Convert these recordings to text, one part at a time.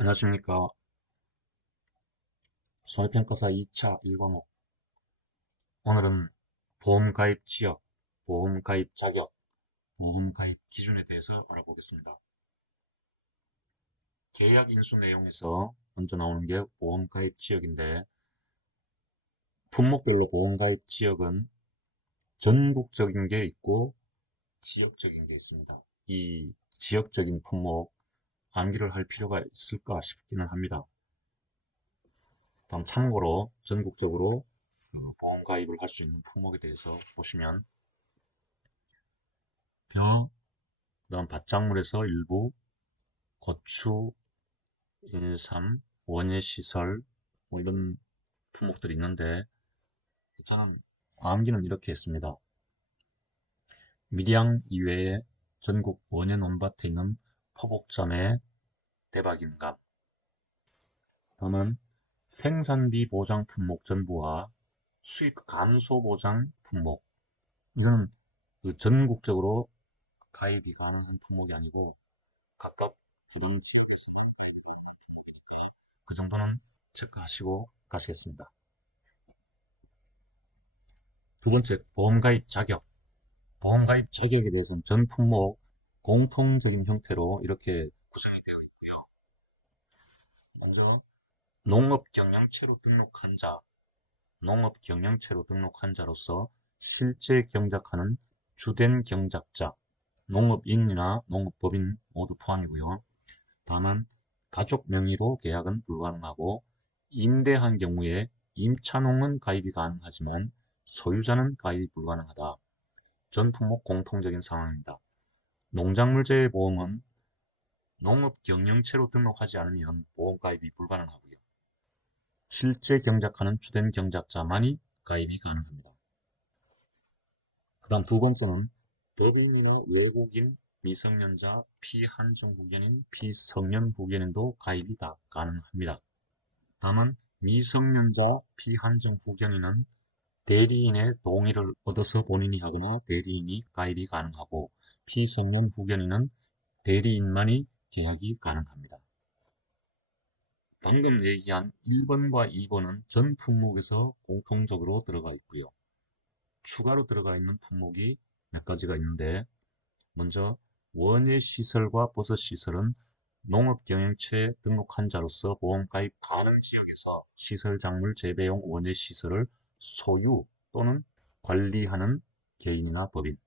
안녕하십니까. 손해평가사 2차 1과목. 오늘은 보험가입 지역, 보험가입 자격, 보험가입 기준에 대해서 알아보겠습니다. 계약 인수 내용에서 먼저 나오는 게 보험가입 지역인데, 품목별로 보험가입 지역은 전국적인 게 있고 지역적인 게 있습니다. 이 지역적인 품목 암기를 할 필요가 있을까 싶기는 합니다. 다음 참고로 전국적으로 보험 가입을 할 수 있는 품목에 대해서 보시면 벼, 그다음 밭작물에서 일부, 고추, 인삼, 원예시설 뭐 이런 품목들이 있는데 저는 암기는 이렇게 했습니다. 밀양 이외에 전국 원예 논밭에 있는 포복자매 대박인감. 다음은 생산비 보장 품목 전부와 수입 감소 보장 품목. 이건 그 전국적으로 가입이 가능한 품목이 아니고 각각 해당 지역에서 그 정도는 체크하시고 가시겠습니다. 두 번째, 보험가입 자격. 보험가입 자격에 대해서는 전 품목 공통적인 형태로 이렇게 구성이 되어 있고요. 먼저 농업경영체로 등록한 자, 농업경영체로 등록한 자로서 실제 경작하는 주된 경작자, 농업인이나 농업법인 모두 포함이고요. 다만 가족 명의로 계약은 불가능하고 임대한 경우에 임차농은 가입이 가능하지만 소유자는 가입이 불가능하다. 전 품목 공통적인 상황입니다. 농작물재해보험은 농업경영체로 등록하지 않으면 보험 가입이 불가능하고요. 실제 경작하는 주된 경작자만이 가입이 가능합니다. 그 다음 두 번째는 법인이나 외국인, 미성년자, 피한정 후견인, 피성년 후견인도 가입이 다 가능합니다. 다만 미성년자, 피한정 후견인은 대리인의 동의를 얻어서 본인이 하거나 대리인이 가입이 가능하고 피성년 후견인은 대리인만이 계약이 가능합니다. 방금 얘기한 1번과 2번은 전 품목에서 공통적으로 들어가 있고요. 추가로 들어가 있는 품목이 몇 가지가 있는데 먼저 원예시설과 버섯시설은 농업경영체에 등록한 자로서 보험가입 가능 지역에서 시설작물 재배용 원예시설을 소유 또는 관리하는 개인이나 법인.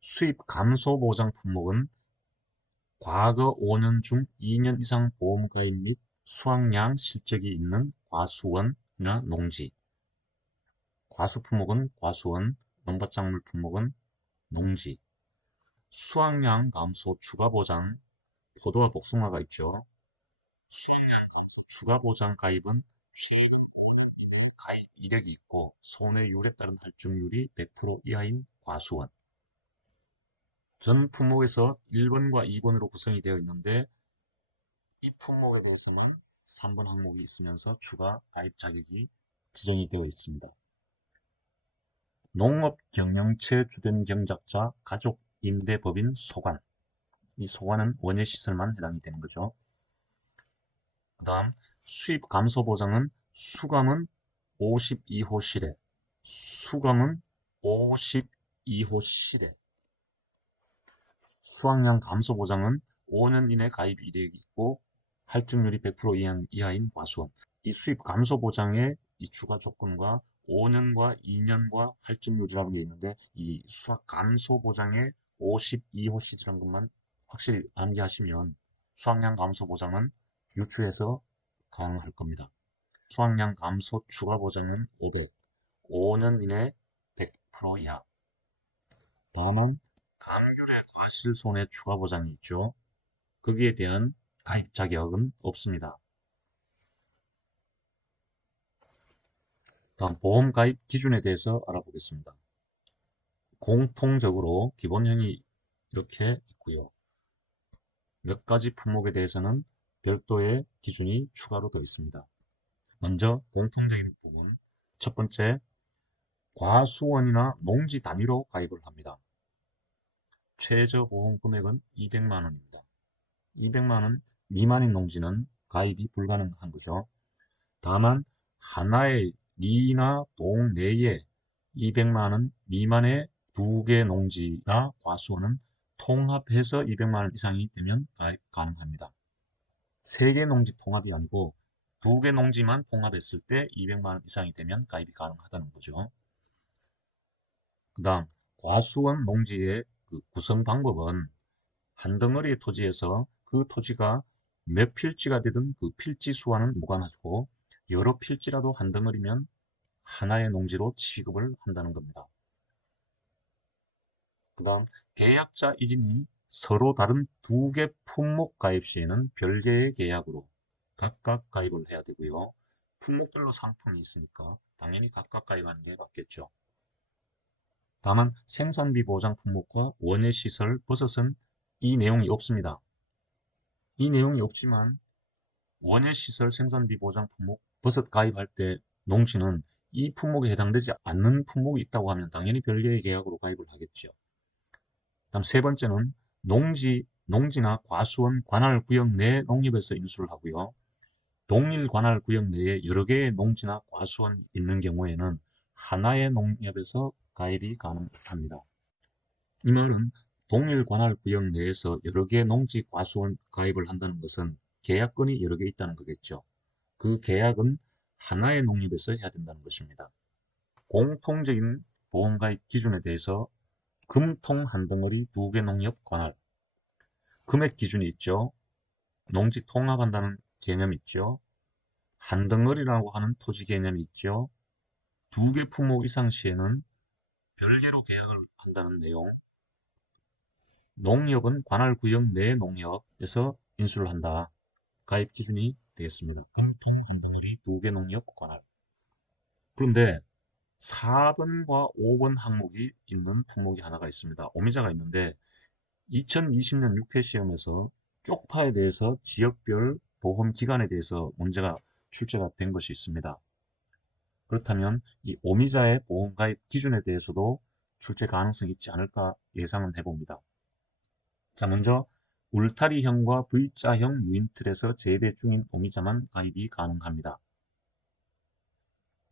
수입 감소 보장 품목은 과거 5년 중 2년 이상 보험가입 및 수확량 실적이 있는 과수원이나 농지. 과수 품목은 과수원, 농밭작물 품목은 농지. 수확량 감소 추가 보장, 포도와 복숭아가 있죠. 수확량 감소 추가 보장 가입은 최 가입 이력이 있고 손해율에 따른 할증률이 100% 이하인 과수원. 전 품목에서 1번과 2번으로 구성이 되어 있는데 이 품목에 대해서만 3번 항목이 있으면서 추가 가입 자격이 지정이 되어 있습니다. 농업경영체 주된 경작자, 가족, 임대법인, 소관. 이 소관은 원예시설만 해당이 되는 거죠. 그 다음 수입 감소 보장은 수감은 52호 실에 수감은 52호 실에 수확량 감소 보장은 5년 이내 가입 이력이 있고 할증률이 100% 이하인 과수원. 이 수입 감소 보장의 이 추가 조건과 5년과 2년과 할증률이라는 게 있는데 이 수확 감소 보장의 52호 시라는 것만 확실히 암기하시면 수확량 감소 보장은 유추해서 가능할 겁니다. 수확량 감소 추가 보장은 500, 5년 이내 100% 이하. 다만 감귤의 과실손해 추가 보장이 있죠. 거기에 대한 가입 자격은 없습니다. 다음 보험 가입 기준에 대해서 알아보겠습니다. 공통적으로 기본형이 이렇게 있고요. 몇 가지 품목에 대해서는 별도의 기준이 추가로 되어 있습니다. 먼저 공통적인 부분. 첫 번째, 과수원이나 농지 단위로 가입을 합니다. 최저 보험 금액은 200만 원입니다. 200만 원 미만인 농지는 가입이 불가능한 거죠. 다만 하나의 리나 동 내에 200만 원 미만의 두 개 농지나 과수원은 통합해서 200만 원 이상이 되면 가입 가능합니다. 세 개 농지 통합이 아니고 두 개 농지만 통합했을 때 200만 원 이상이 되면 가입이 가능하다는 거죠. 그 다음 과수원 농지의 그 구성 방법은 한 덩어리의 토지에서 그 토지가 몇 필지가 되든 그 필지 수와는 무관하고 여러 필지라도 한 덩어리면 하나의 농지로 취급을 한다는 겁니다. 그 다음 계약자 이진이 서로 다른 두 개 품목 가입 시에는 별개의 계약으로 각각 가입을 해야 되고요. 품목별로 상품이 있으니까 당연히 각각 가입하는 게 맞겠죠. 다만 생산비 보장 품목과 원예시설, 버섯은 이 내용이 없습니다. 이 내용이 없지만 원예시설, 생산비 보장 품목, 버섯 가입할 때 농지는 이 품목에 해당되지 않는 품목이 있다고 하면 당연히 별개의 계약으로 가입을 하겠죠. 다음 세 번째는 농지나 과수원 관할구역 내 농협에서 인수를 하고요. 동일 관할구역 내에 여러 개의 농지나 과수원이 있는 경우에는 하나의 농협에서 가입이 가능합니다. 이 말은 동일 관할구역 내에서 여러 개의 농지, 과수원 가입을 한다는 것은 계약권이 여러 개 있다는 거겠죠. 그 계약은 하나의 농협에서 해야 된다는 것입니다. 공통적인 보험가입 기준에 대해서 금통 한 덩어리 두 개 농협 관할 금액 기준이 있죠. 농지 통합한다는 개념이 있죠. 한 덩어리라고 하는 토지 개념이 있죠. 두 개 품목 이상 시에는 별개로 계약을 한다는 내용. 농협은 관할구역 내 농협에서 인수를 한다. 가입 기준이 되겠습니다. 금통 한 덩어리 두 개 농협 관할. 그런데 4번과 5번 항목이 있는 품목이 하나가 있습니다. 오미자가 있는데 2020년 6회 시험에서 쪽파에 대해서 지역별 보험 기간에 대해서 문제가 출제가 된 것이 있습니다. 그렇다면 이 오미자의 보험 가입 기준에 대해서도 출제 가능성이 있지 않을까 예상은 해봅니다. 자, 먼저 울타리형과 V자형 유인틀에서 재배 중인 오미자만 가입이 가능합니다.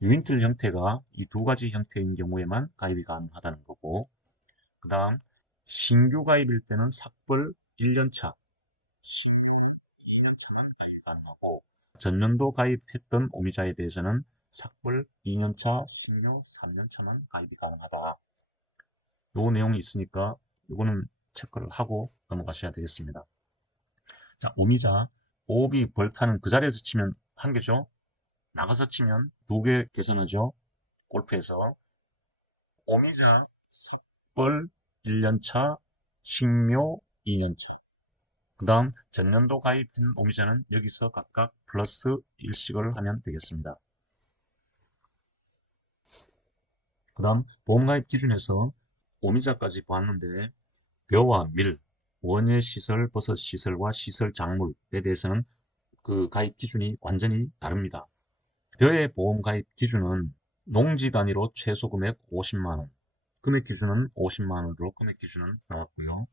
유인틀 형태가 이 두 가지 형태인 경우에만 가입이 가능하다는 거고, 그 다음 신규 가입일 때는 삭벌 1년차, 신규는 2년차만 가입이 가능하고 전년도 가입했던 오미자에 대해서는 삭벌 2년차, 신규 3년차만 가입이 가능하다. 요 내용이 있으니까 이거는 체크를 하고 넘어가셔야 되겠습니다. 자, 오미자, 오비 벌타는 그 자리에서 치면 한 개죠. 나가서 치면 두 개 계산하죠. 골프에서 오미자, 삭벌 1년차, 식묘 2년차. 그 다음 전년도 가입한 오미자는 여기서 각각 플러스 1씩을 하면 되겠습니다. 그 다음 보험가입 기준에서 오미자까지 보았는데 벼와 밀, 원예시설, 버섯시설과 시설작물에 대해서는 그 가입 기준이 완전히 다릅니다. 벼의 보험 가입 기준은 농지 단위로 최소 금액 50만 원, 금액 기준은 50만 원으로 금액 기준은 나왔고요.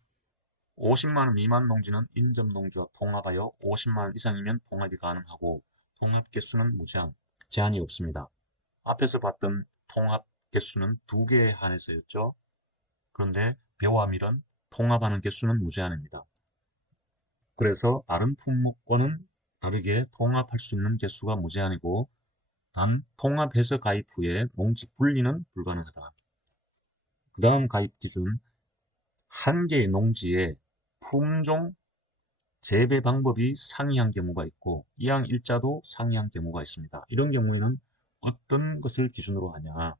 50만 원 미만 농지는 인접 농지와 통합하여 50만 원 이상이면 통합이 가능하고 통합 개수는 무제한, 제한이 없습니다. 앞에서 봤던 통합 개수는 두 개에 한해서였죠. 그런데 벼와 밀은 통합하는 개수는 무제한입니다. 그래서 다른 품목과는 다르게 통합할 수 있는 개수가 무제한이고 단 통합해서 가입 후에 농지 분리는 불가능하다. 그 다음 가입 기준 한 개의 농지에 품종 재배 방법이 상이한 경우가 있고 이항 일자도 상이한 경우가 있습니다. 이런 경우에는 어떤 것을 기준으로 하냐?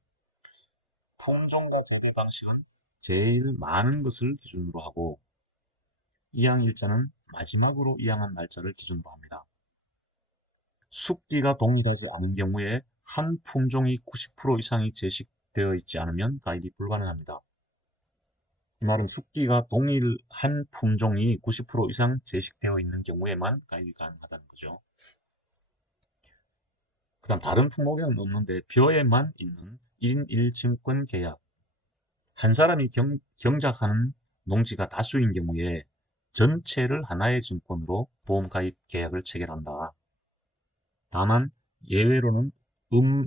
품종과 재배 방식은 제일 많은 것을 기준으로 하고 이항 일자는 마지막으로 이항한 날짜를 기준으로 합니다. 숙기가 동일하지 않은 경우에 한 품종이 90% 이상이 제식되어 있지 않으면 가입이 불가능합니다. 이 말은 숙기가 동일한 품종이 90% 이상 제식되어 있는 경우에만 가입이 가능하다는 거죠. 그 다음 다른 품목에는 없는데 벼에만 있는 1인 1증권 계약. 한 사람이 경작하는 농지가 다수인 경우에 전체를 하나의 증권으로 보험 가입 계약을 체결한다. 다만 예외로는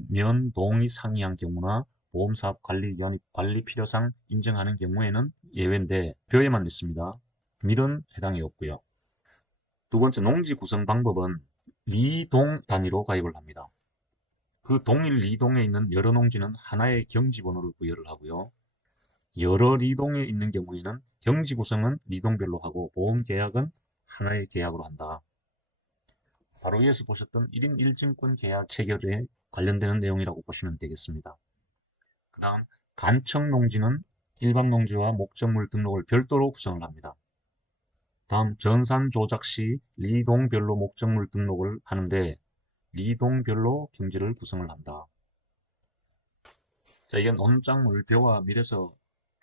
면, 동이 상이한 경우나 보험사업 관리 연입 관리 필요상 인정하는 경우에는 예외인데 벼에만 있습니다. 밀은 해당이 없고요. 두 번째, 농지 구성 방법은 리동 단위로 가입을 합니다. 그 동일 리동에 있는 여러 농지는 하나의 경지 번호를 부여를 하고요. 여러 리동에 있는 경우에는 경지 구성은 리동별로 하고 보험 계약은 하나의 계약으로 한다. 바로 위에서 보셨던 1인 1증권 계약 체결에 관련되는 내용이라고 보시면 되겠습니다. 그 다음 간청 농지는 일반 농지와 목적물 등록을 별도로 구성을 합니다. 다음 전산 조작 시 리동별로 목적물 등록을 하는데 리동별로 경지를 구성을 한다. 자, 이게 논작물 벼와 밀에서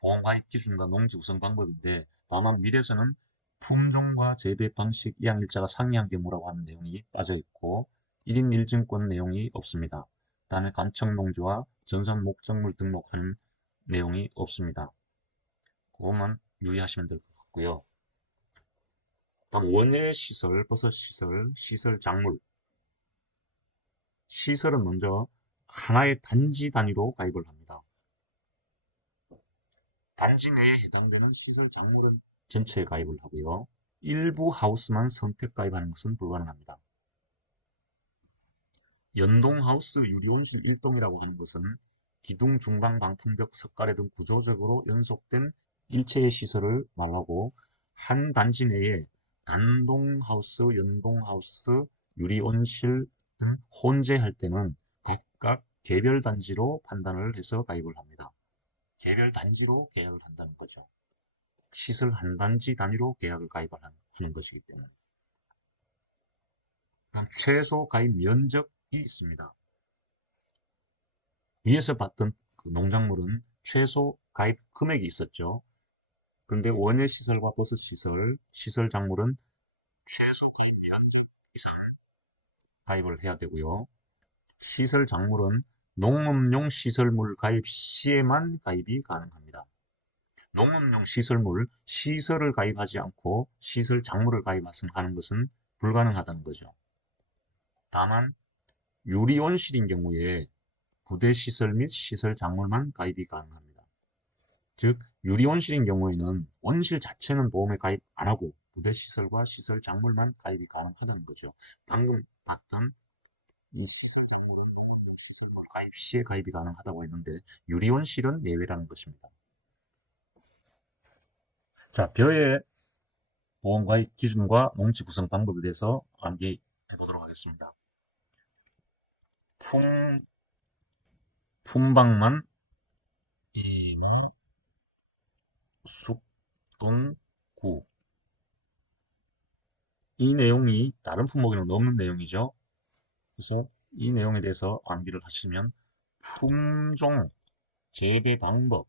보험가입 기준과 농지 구성 방법인데 다만 밀에서는 품종과 재배 방식 이항일자가 상이한 경우라고 하는 내용이 빠져 있고 1인 1증권 내용이 없습니다. 다음에 간청 농지와 전산 목적물 등록하는 내용이 없습니다. 그것만 유의하시면 될 것 같고요. 다음 원예 시설, 버섯 시설, 시설 작물. 시설은 먼저 하나의 단지 단위로 가입을 합니다. 단지 내에 해당되는 시설 작물은 전체에 가입을 하고요. 일부 하우스만 선택 가입하는 것은 불가능합니다. 연동하우스 유리온실 1동이라고 하는 것은 기둥, 중방, 방풍벽, 석가래 등 구조적으로 연속된 일체의 시설을 말하고 한 단지 내에 단동하우스, 연동하우스, 유리온실 등 혼재할 때는 각각 개별 단지로 판단을 해서 가입을 합니다. 개별 단지로 계약을 한다는 거죠. 시설 한 단지 단위로 계약을 가입하는 것이기 때문에. 최소 가입 면적이 있습니다. 위에서 봤던 그 농작물은 최소 가입 금액이 있었죠. 그런데 원예 시설과 버섯 시설, 시설 작물은 최소 가입 면적 이상 가입을 해야 되고요. 시설 작물은 농업용 시설물 가입 시에만 가입이 가능합니다. 농업용 시설물, 시설을 가입하지 않고 시설 작물을 가입하는 것은 불가능하다는 거죠. 다만 유리온실인 경우에 부대시설 및 시설 작물만 가입이 가능합니다. 즉 유리온실인 경우에는 온실 자체는 보험에 가입 안 하고 부대시설과 시설 작물만 가입이 가능하다는 거죠. 방금 봤던 이 시설 작물은 농업용 시설물 가입 시에 가입이 가능하다고 했는데 유리온실은 예외라는 것입니다. 자, 벼의 보험 가입 기준과 농지 구성 방법에 대해서 암기해 보도록 하겠습니다. 품방만 이마 숙돈구 이 내용이 다른 품목에는 없는 내용이죠. 그래서 이 내용에 대해서 암기를 하시면 품종, 재배 방법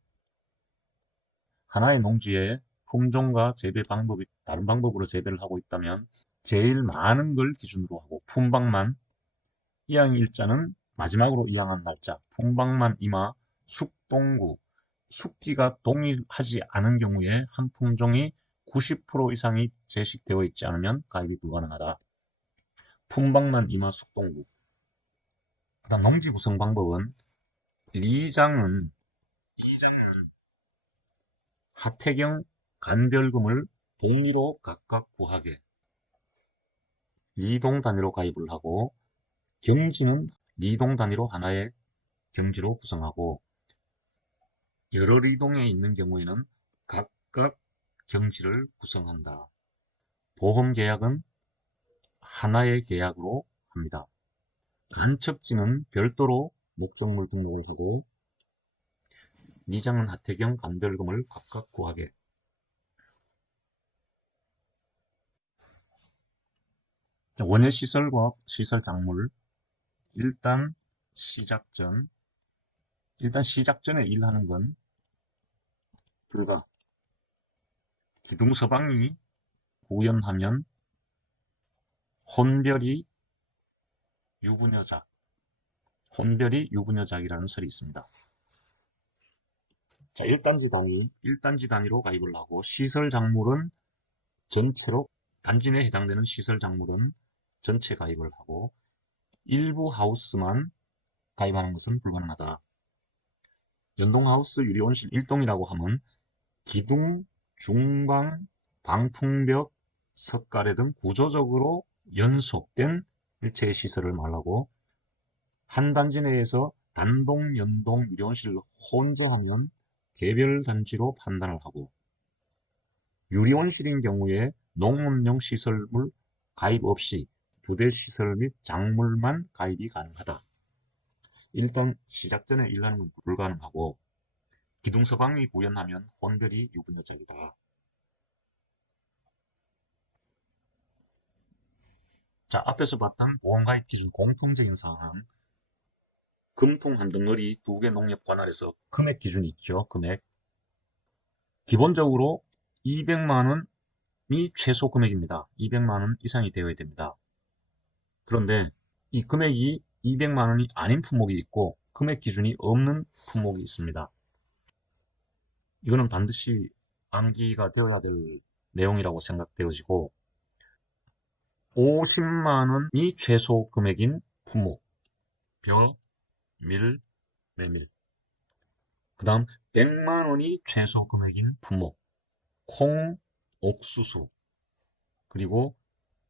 하나의 농지에 품종과 재배 방법이 다른 방법으로 재배를 하고 있다면 제일 많은 걸 기준으로 하고 품방만 이항일자는 마지막으로 이항한 날짜 품방만 이마 숙동구 숙기가 동일하지 않은 경우에 한 품종이 90% 이상이 제식되어 있지 않으면 가입이 불가능하다. 품방만 이마 숙동구. 그다음 농지 구성 방법은 이장은 하태경 간별금을 동의로 각각 구하게 리동 단위로 가입을 하고 경지는 리동 단위로 하나의 경지로 구성하고 여러 리동에 있는 경우에는 각각 경지를 구성한다. 보험 계약은 하나의 계약으로 합니다. 간척지는 별도로 목적물 등록을 하고 리장은 하태경 간별금을 각각 구하게. 원예 시설과 시설 작물 일단 시작 전에 일하는 건 불가. 기둥 서방이 구현하면 혼별이 유부녀작, 혼별이 유부녀작이라는 설이 있습니다. 자, 1단지 단위로 가입을 하고 시설 작물은 전체로 단지 내에 해당되는 시설 작물은 전체 가입을 하고 일부 하우스만 가입하는 것은 불가능하다. 연동하우스 유리온실 1동이라고 하면 기둥, 중방, 방풍벽, 석가래 등 구조적으로 연속된 일체의 시설을 말하고 한 단지 내에서 단동, 연동, 유리온실을 혼조하면 개별 단지로 판단을 하고 유리온실인 경우에 농업용 시설물 가입 없이 부대 시설 및 작물만 가입이 가능하다. 일단 시작 전에 일하는 건 불가능하고 기둥서방이 구현하면 혼별이 유분여적이다. 자, 앞에서 봤던 보험가입 기준 공통적인 사항은 금통 한 덩어리 2개 농협 관할에서 금액 기준이 있죠. 금액. 기본적으로 200만 원이 최소 금액입니다. 200만 원 이상이 되어야 됩니다. 그런데 이 금액이 200만 원이 아닌 품목이 있고 금액 기준이 없는 품목이 있습니다. 이거는 반드시 암기가 되어야 될 내용이라고 생각되어지고 50만 원이 최소 금액인 품목 벼, 밀, 메밀. 그 다음 100만 원이 최소 금액인 품목 콩, 옥수수 그리고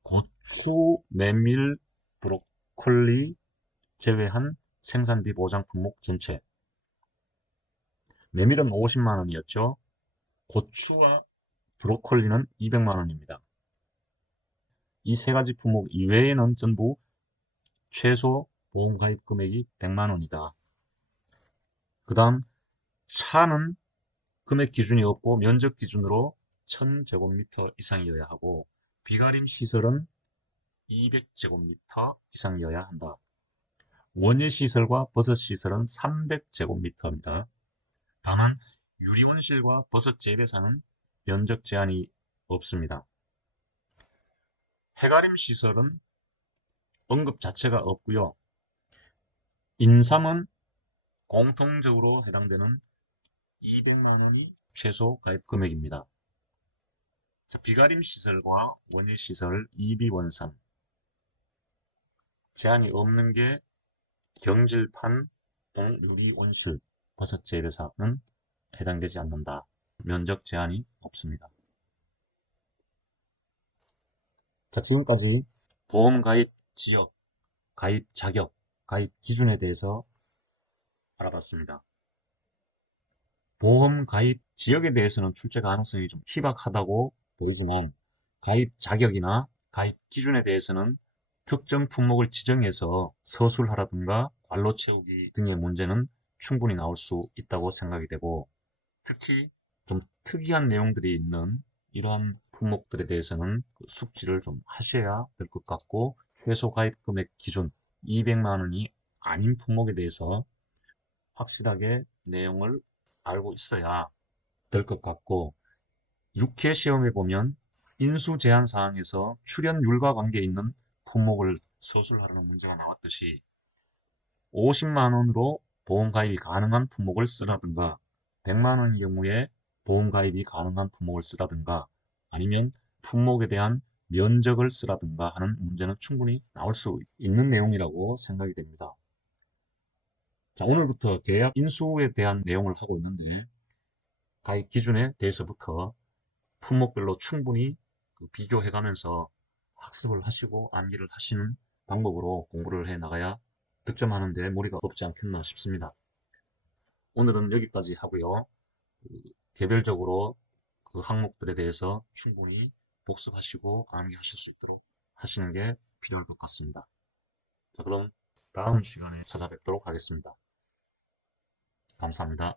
고추, 메밀, 브로콜리 제외한 생산비 보장 품목 전체. 메밀은 50만 원이었죠. 고추와 브로콜리는 200만 원입니다. 이 세 가지 품목 이외에는 전부 최소 보험 가입 금액이 100만 원이다. 그 다음 차는 금액 기준이 없고 면적 기준으로 1000제곱미터 이상이어야 하고 비가림 시설은 200제곱미터 이상이어야 한다. 원예 시설과 버섯 시설은 300제곱미터입니다. 다만 유리온실과 버섯 재배사는 면적 제한이 없습니다. 해가림 시설은 언급 자체가 없고요. 인삼은 공통적으로 해당되는 200만 원이 최소 가입 금액입니다. 비가림 시설과 원예 시설, 이비원산 제한이 없는 게 경질판, 동유리온실, 버섯 재배사는 해당되지 않는다. 면적 제한이 없습니다. 자, 지금까지 보험 가입 지역, 가입 자격, 가입 기준에 대해서 알아봤습니다. 보험 가입 지역에 대해서는 출제 가능성이 좀 희박하다고 보이지만 가입 자격이나 가입 기준에 대해서는 특정 품목을 지정해서 서술하라든가 관로 채우기 등의 문제는 충분히 나올 수 있다고 생각이 되고 특히 좀 특이한 내용들이 있는 이러한 품목들에 대해서는 숙지를 좀 하셔야 될 것 같고 최소 가입 금액 기준 200만 원이 아닌 품목에 대해서 확실하게 내용을 알고 있어야 될 것 같고 6회 시험에 보면 인수 제한 사항에서 출연율과 관계 있는 품목을 서술하라는 문제가 나왔듯이 50만 원으로 보험 가입이 가능한 품목을 쓰라든가 100만 원의 경우에 보험 가입이 가능한 품목을 쓰라든가 아니면 품목에 대한 면적을 쓰라든가 하는 문제는 충분히 나올 수 있는 내용이라고 생각이 됩니다. 자, 오늘부터 계약 인수에 대한 내용을 하고 있는데 가입 기준에 대해서부터 품목별로 충분히 비교해 가면서 학습을 하시고 암기를 하시는 방법으로 공부를 해 나가야 득점하는 데 무리가 없지 않겠나 싶습니다. 오늘은 여기까지 하고요. 개별적으로 그 항목들에 대해서 충분히 복습하시고 암기하실 수 있도록 하시는 게 필요할 것 같습니다. 자, 그럼 다음 시간에 찾아뵙도록 하겠습니다. 감사합니다.